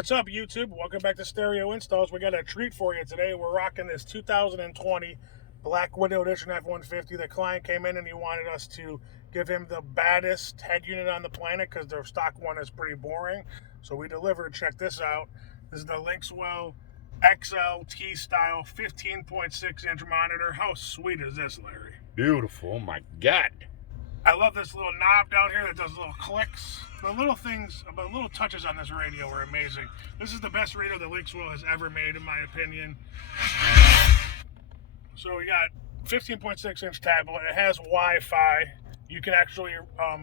What's up, YouTube? Welcome back to Stereo Installs. We got a treat for you today. We're rocking this 2020 Black Widow Edition F-150. The client came in and he wanted us to give him the baddest head unit on the planet because their stock one is pretty boring. So we delivered. Check this out. This is the LinksWell XL T-Style 15.6-inch monitor. How sweet is this, Larry? Beautiful. Oh my God. I love this little knob down here that does little clicks. The little things, the little touches on this radio are amazing. This is the best radio that LinksWell has ever made, in my opinion. So we got 15.6-inch tablet. It has Wi-Fi. You can actually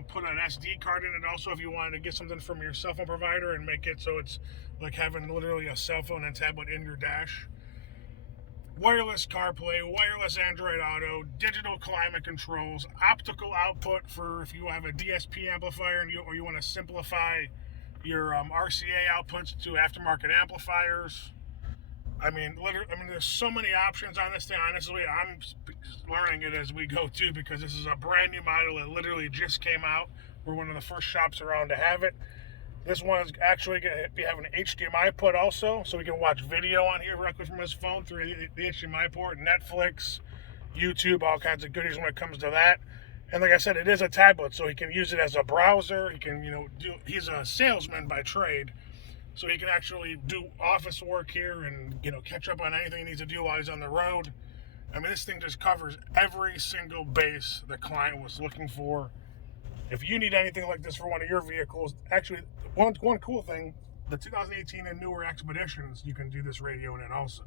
put an SD card in it also if you wanted to get something from your cell phone provider and make it so it's like having literally a cell phone and tablet in your dash. Wireless CarPlay, wireless Android Auto, digital climate controls, optical output for if you have a DSP amplifier and you want to simplify your RCA outputs to aftermarket amplifiers. I mean, there's so many options on this thing. Honestly, I'm learning it as we go too because this is a brand new model. It literally just came out. We're one of the first shops around to have it. This one is actually going to be having an HDMI port also, so we can watch video on here directly from his phone through the HDMI port, Netflix, YouTube, all kinds of goodies when it comes to that. And like I said, it is a tablet, so he can use it as a browser. He can, he's a salesman by trade, so he can actually do office work here and, catch up on anything he needs to do while he's on the road. I mean, this thing just covers every single base the client was looking for. If you need anything like this for one of your vehicles, actually, one cool thing, the 2018 and newer Expeditions, you can do this radio in it also.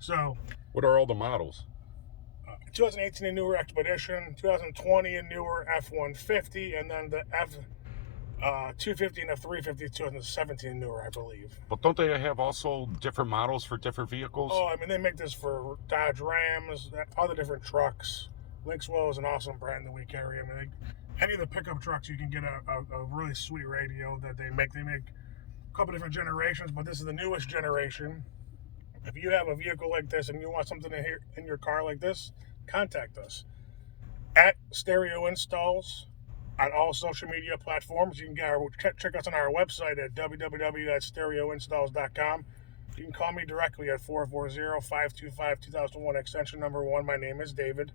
So, what are all the models? 2018 and newer Expedition, 2020 and newer F-150, and then the F-250 and F-350, 2017 and newer, I believe. But don't they have also different models for different vehicles? Oh, I mean, they make this for Dodge Rams, other different trucks. LinksWell is an awesome brand that we carry. I mean, any of the pickup trucks, you can get a really sweet radio that they make. They make a couple different generations, but this is the newest generation. If you have a vehicle like this and you want something in your car like this, contact us at Stereo Installs on all social media platforms. You can check us on our website at www.stereoinstalls.com. You can call me directly at 440-525-2001 extension number 1. My name is David.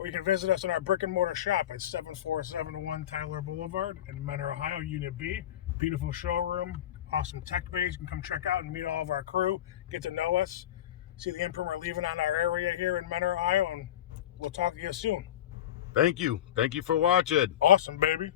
Or you can visit us in our brick and mortar shop at 7471 Tyler Boulevard in Mentor, Ohio, Unit B. Beautiful showroom, awesome tech base. You can come check out and meet all of our crew, get to know us, see the imprint we're leaving on our area here in Mentor, Ohio, and we'll talk to you soon. Thank you. Thank you for watching. Awesome, baby.